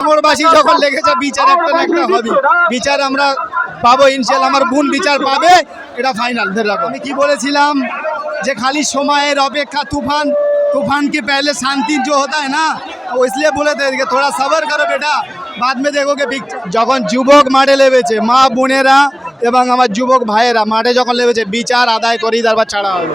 ভাঙড়বাসী যখন লেগেছে বিচার একটা না একটা হবে বিচার আমরা পাবো ইনশাল আমার বোন বিচার পাবে এটা ফাইনাল ধরে রাখো আমি কি বলেছিলাম যে খালি সময়ের অপেক্ষা তুফান तूफान के पहले शांति जो होता है ना वो इसलिए बोले थे कि थोड़ा सबर करो बेटा बाद में देखोगे pic- যখন যুবক মাঠে লেবেছে মা বোনেরা এবং আমার যুবক ভাইয়েরা মাঠে যখন লেবেছে বিচার আদায় করেই তারপর ছাড়া হবে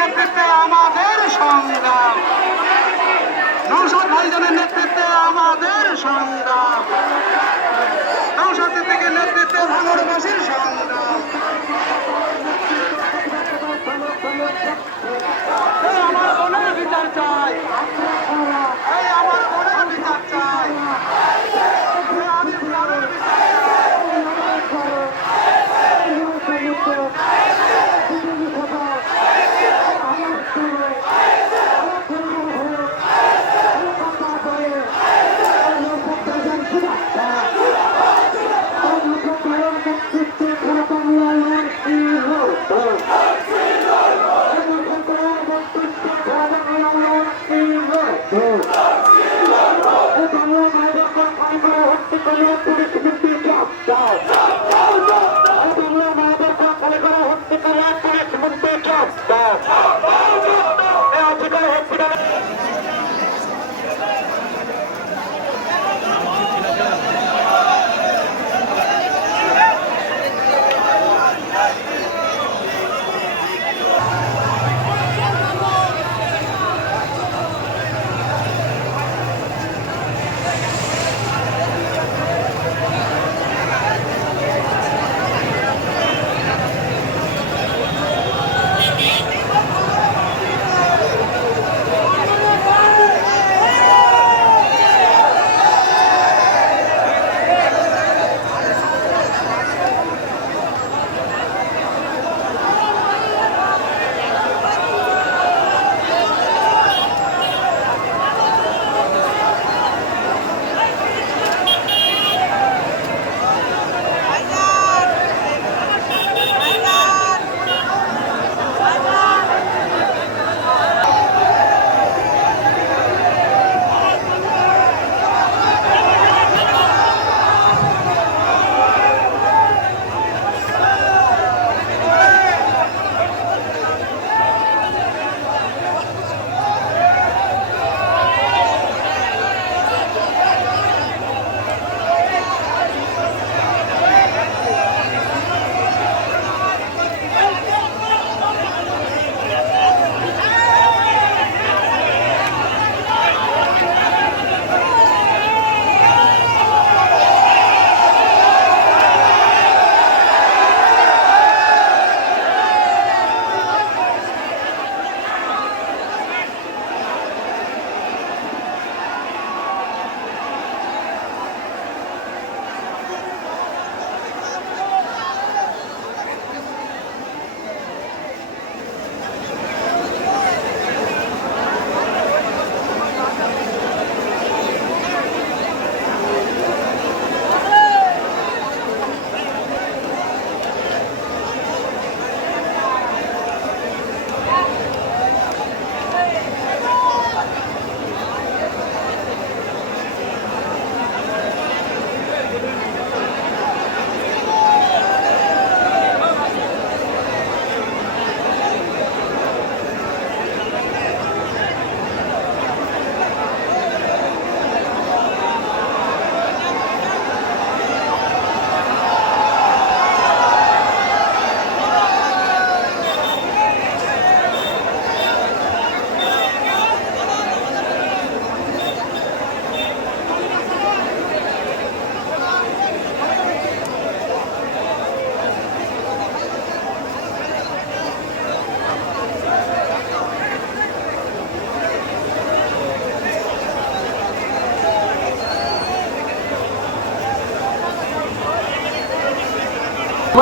নেতৃত্বে আমাদের সংগ্রাম। নৌসদ ভাইজানের নেতৃত্বে আমাদের সংগ্রাম। নৌশাদের থেকে নেতৃত্বে সংগ্রাম। আমার বোনের বিচার চাই।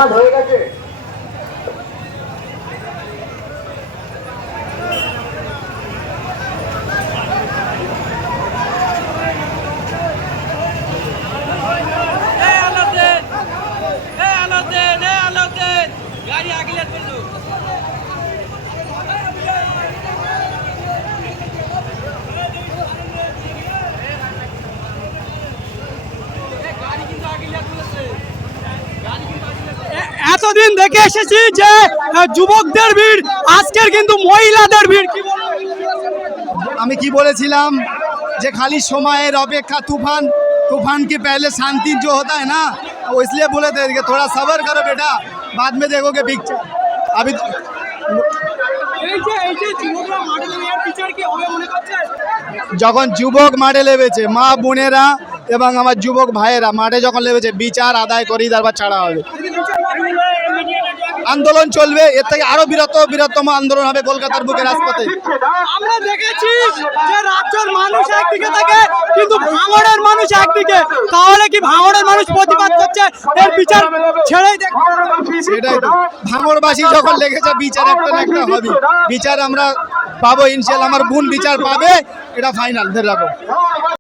কাজ হয়ে গেছে। গাড়ি আগিলে ফেলল এতদিন দেখে এসেছি যে আহ, যুবকদের ভিড় আজকের কিন্তু মহিলাদের ভিড় কি বলবো? আমি কি বলেছিলাম যে खाली সময়ের অপেক্ষা तूफान तूफान के पहले शांति जो होता है ना वो इसलिए बोले थे कि थोड़ा सब्र करो बेटा बाद में देखोगे पिक्चर अभी এই যে এই যে যুবকরা মাঠে নেমে এর বিচার কি হবে মনে করছে যখন যুবক মাঠে লেবেছে মা বোনেরা এবং আমার যুবক ভাইয়েরা মাঠে যখন লেবেছে বিচার আদায় করেই তারপর ছাড়া হবে আন্দোলন চলবে এর থেকে আরও বৃহত্তম বৃহত্তম আন্দোলন হবে কলকাতার বুকে রাজপথে। আমরা দেখেছি যে রাজ্যের মানুষ একদিকে থাকে কিন্তু ভাঙড়ের মানুষ একদিকে। তাহলে কি ভাঙড়ের মানুষ প্রতিবাদ করছে? এর বিচার ছেড়েই দেখ সেটাই তো। ভাঙড়বাসী যখন লেগেছে বিচার একটা না একটা হবে। বিচার আমরা পাবো ইনশাল্লাহ। আমার বোন বিচার পাবে এটা ফাইনাল ধরে রাখো।